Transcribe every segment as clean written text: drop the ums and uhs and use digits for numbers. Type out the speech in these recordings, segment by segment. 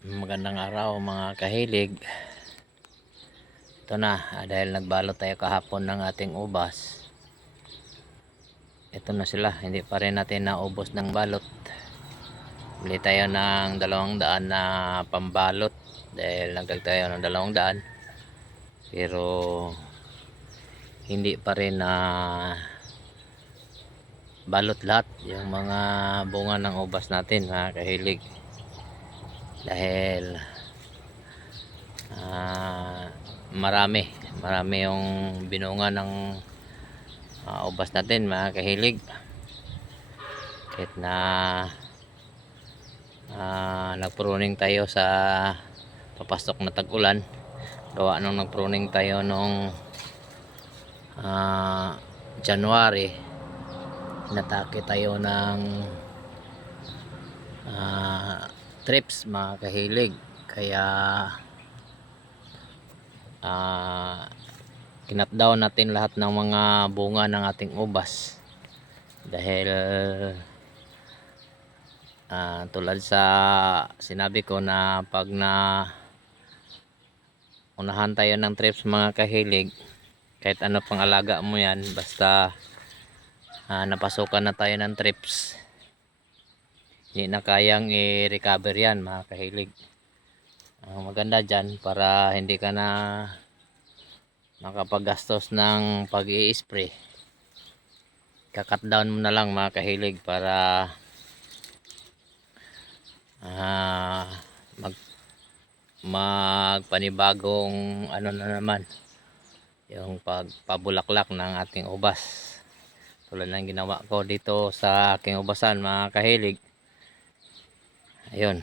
Magandang araw mga kahilig. Ito na, dahil nagbalot tayo kahapon ng ating ubas. Ito na sila, hindi pa rin natin naubos ng balot. Bili tayo ng 200 na pambalot dahil nagdag tayo ng 200. Pero hindi pa rin na balot lahat yung mga bunga ng ubas natin mga kahilig. Dahil marami yung binunga ng ubas natin mga kahilig. Kahit na nagpruning tayo sa papasok na tag-ulan, gawa nung nagpruning tayo nung January, natake tayo ng trips mga kahilig. Kaya kinatdown natin lahat ng mga bunga ng ating ubas dahil tulad sa sinabi ko na pag na unahan tayo ng trips mga kahilig, kahit ano pang alaga mo yan, basta napasukan na tayo ng trips, hindi na kayang i-recover yan mga kahilig. Maganda dyan para hindi ka na makapaggastos ng pag-i-spray, kakat down mo na lang mga kahilig para magpanibagong ano na naman yung pagpabulaklak ng ating ubas, tulad ng ginawa ko dito sa aking ubasan mga kahilig. Ayun,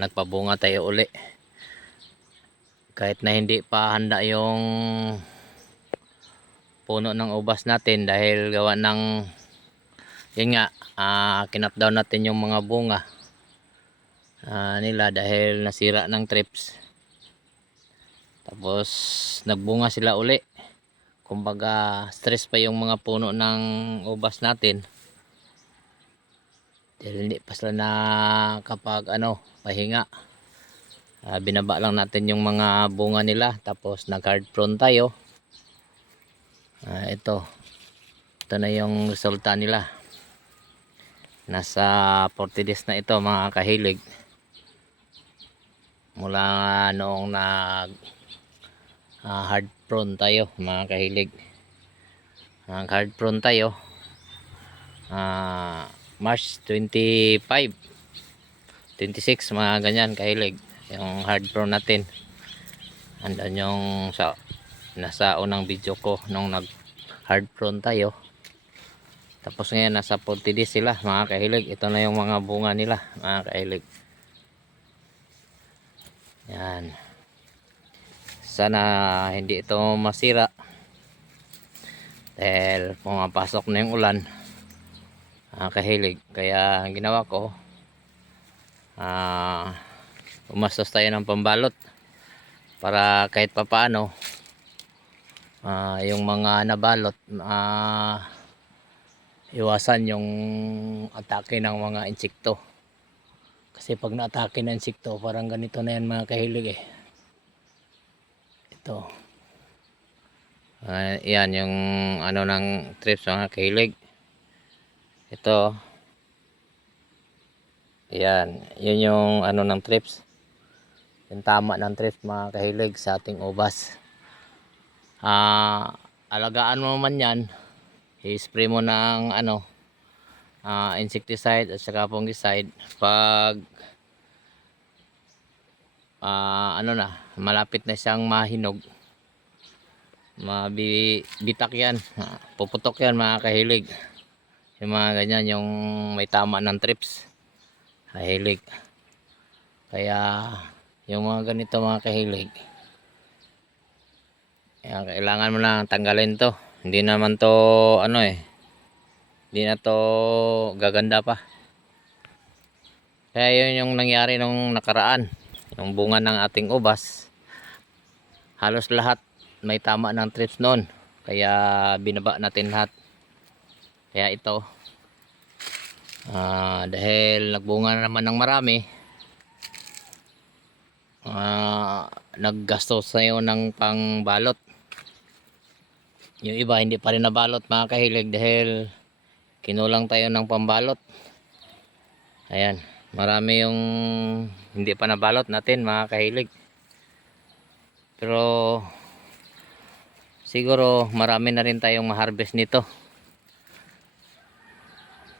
nagpabunga tayo uli kahit na hindi pa handa yung puno ng ubas natin dahil gawa ng yun nga, kinatdown natin yung mga bunga nila dahil nasira ng trips. Tapos nagbunga sila uli, kumbaga stress pa yung mga puno ng ubas natin dahil hindi pa sila na kapag pahinga. Binaba lang natin yung mga bunga nila, tapos nag hard prune tayo. Ito na yung resulta nila. Nasa 40 days na ito mga kahilig mula noong nag hard prune tayo mga kahilig. Nag hard prune tayo March 25, 26 mga ganyan kahilig yung hard prune natin. Andan yung nasa unang video ko nung nag hard prune tayo. Tapos ngayon nasa 40 days sila mga kahilig. Ito na yung mga bunga nila mga kahilig. Yan, sana hindi ito masira dahil pumapasok na yung ulan mga kahilig. Kaya ang ginawa ko, umastos tayo ng pambalot para kahit papaano yung mga nabalot iwasan yung atake ng mga insekto. Kasi pag na-atake ng insekto, parang ganito na yan mga kahilig Ito. Yan yung ng trips mga kahilig. Ito. Yan. Yun yung ng trips. Yung tama ng trips mga kahilig sa ating ubas. Alagaan mo man yan. I-spray mo ng insecticide at saka fungicide pag malapit na siyang mahinog, mabitak yan, puputok yan mga kahilig. Yung mga ganyan, yung may tama ng trips kahilig. Kaya yung mga ganito mga kahilig, kailangan mo lang tanggalin to. Hindi naman to hindi na to gaganda pa. Kaya yun yung nangyari nung nakaraan. Yung bunga ng ating ubas, halos lahat may tama ng trips noon. Kaya binaba natin lahat. Kaya ito, dahil nagbunga na naman ng marami, naggasto sa'yo ng pangbalot. Yung iba hindi pa rin nabalot mga kahilig dahil kinulang tayo ng pambalot. Ayan, marami yung hindi pa nabalot natin mga kahilig. Pero siguro marami na rin tayong ma-harvest nito.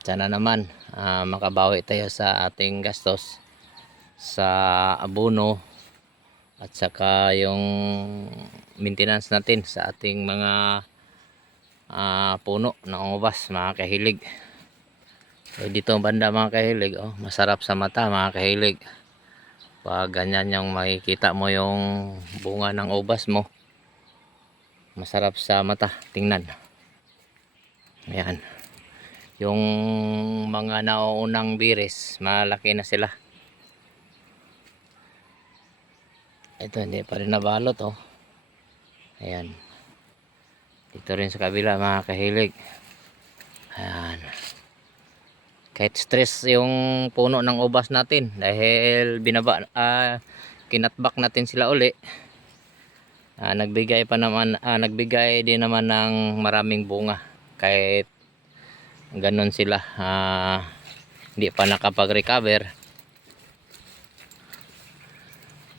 Sana naman makabawi tayo sa ating gastos sa abono at saka yung maintenance natin sa ating mga puno ng ubas mga kahilig. Dito banda mga kahilig, masarap sa mata mga kahilig. Pag ganyan yung makikita mo yung bunga ng ubas mo, masarap sa mata tingnan. Ayan. Yung mga nauunang biris, malaki na sila. Ito hindi pa rin nabalot Ayan. Dito rin sa kabila mga kahilig. Ayan. Kahit stress yung puno ng ubas natin dahil kinatbak natin sila uli. Nagbigay din naman ng maraming bunga kahit ganun sila, hindi pa nakapag-recover.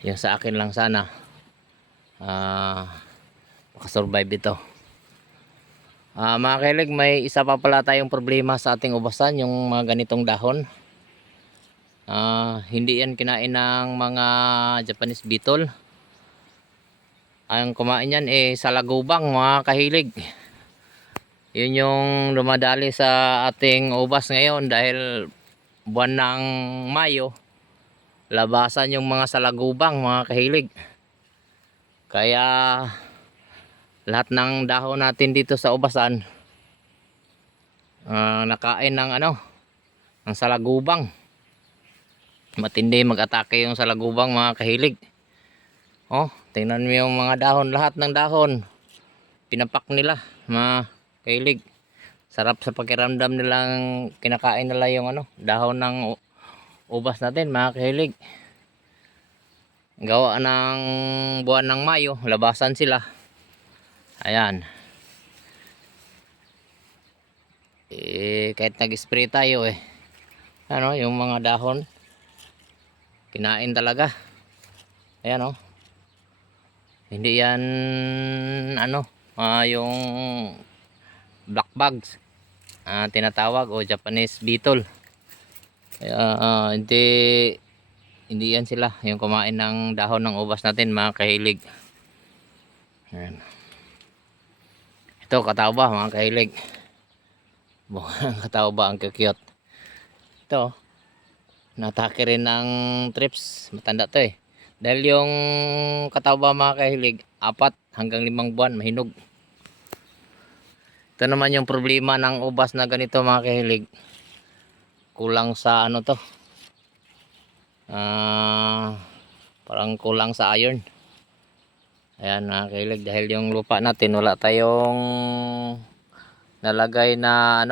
Yung sa akin lang sana makasurvive ito. Mga kahilig, may isa pa pala tayong problema sa ating ubasan, yung mga ganitong dahon. Hindi yan kinain ng mga Japanese beetle. Ang kumain yan salagubang mga kahilig. Yun yung dumadali sa ating ubas ngayon dahil buwan ng Mayo, labasan yung mga salagubang mga kahilig. Kaya lahat ng dahon natin dito sa ubasan nakain ng ng salagubang. Matindi mag-atake yung salagubang mga kahilig. Tingnan mo yung mga dahon, lahat ng dahon pinapak nila mga kahilig. Sarap sa pakiramdam nilang kinakain nila yung dahon ng ubas natin mga kahilig. Gawa ng buwan ng Mayo, labasan sila. Ayan. Kahit nag-spray tayo yung mga dahon kinain talaga. Ayan hindi yan yung black bugs tinatawag o Japanese beetle. Hindi yan sila yung kumain ng dahon ng ubas natin mga kahilig. Ayan. Ito katawba mga kahilig. Katawba ang cute. Ito natake rin ng trips, matanda to dahil yung katawba mga kahilig 4 hanggang 5 buwan mahinog. Ito naman yung problema ng ubas na ganito mga kahilig, kulang sa parang kulang sa iron. Ayan mga kahilig, dahil yung lupa natin wala tayong nalagay na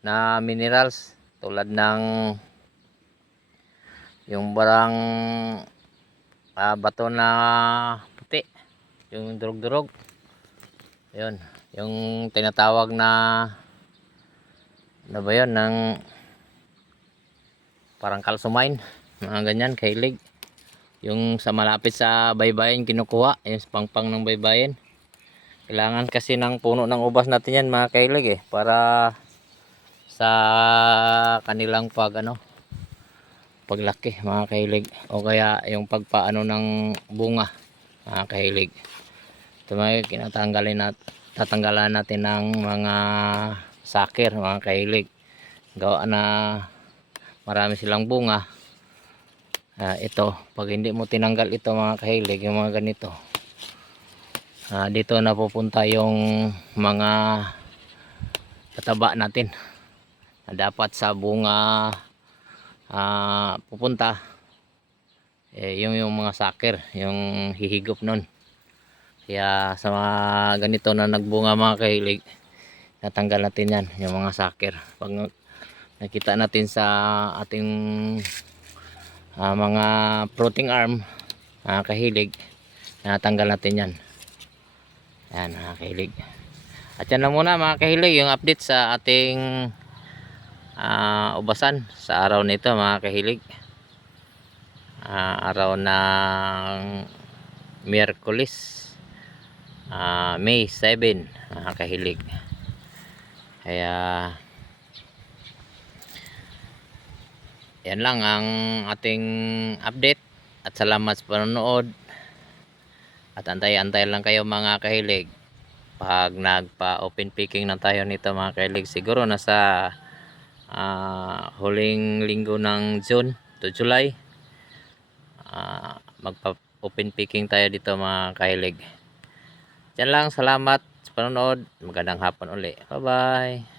na minerals tulad ng yung barang bato na puti, yung durog-durog. Ayun, yung tinatawag na ba yun, ng parang calcimine, mga ganyan kahilig. Yung sa malapit sa baybayin kinukuha, yung pangpang ng baybayin. Kailangan kasi ng puno ng ubas natin yan mga kahilig para sa kanilang paglaki mga kahilig, o kaya yung pagpaano ng bunga mga kahilig. Ito mga tatanggalan natin ng mga sakir mga kahilig, gawa na marami silang bunga. Ito pag hindi mo tinanggal ito mga kahilig, yung mga ganito, dito napupunta yung mga pataba natin na dapat sa bunga pupunta, yung mga sakir, yung hihigop nun. Kaya sa mga ganito na nagbunga mga kahilig, natanggal natin yan, yung mga sakir. Pag nakita natin sa ating mga fruiting arm, mga kahilig. Natanggal natin yan. Yan mga kahilig. At yan lang muna mga kahilig yung update sa ating ubasan sa araw nito mga kahilig. Araw ng Miyerkules, May 7 mga kahilig. Kaya yan lang ang ating update at salamat sa panonood. At antay-antay lang kayo mga kahilig. Pag nagpa-open picking na tayo nito mga kahilig, siguro nasa huling linggo ng June to July, magpa-open picking tayo dito mga kahilig. Yan lang, salamat sa panonood. Magandang hapon uli. Bye bye.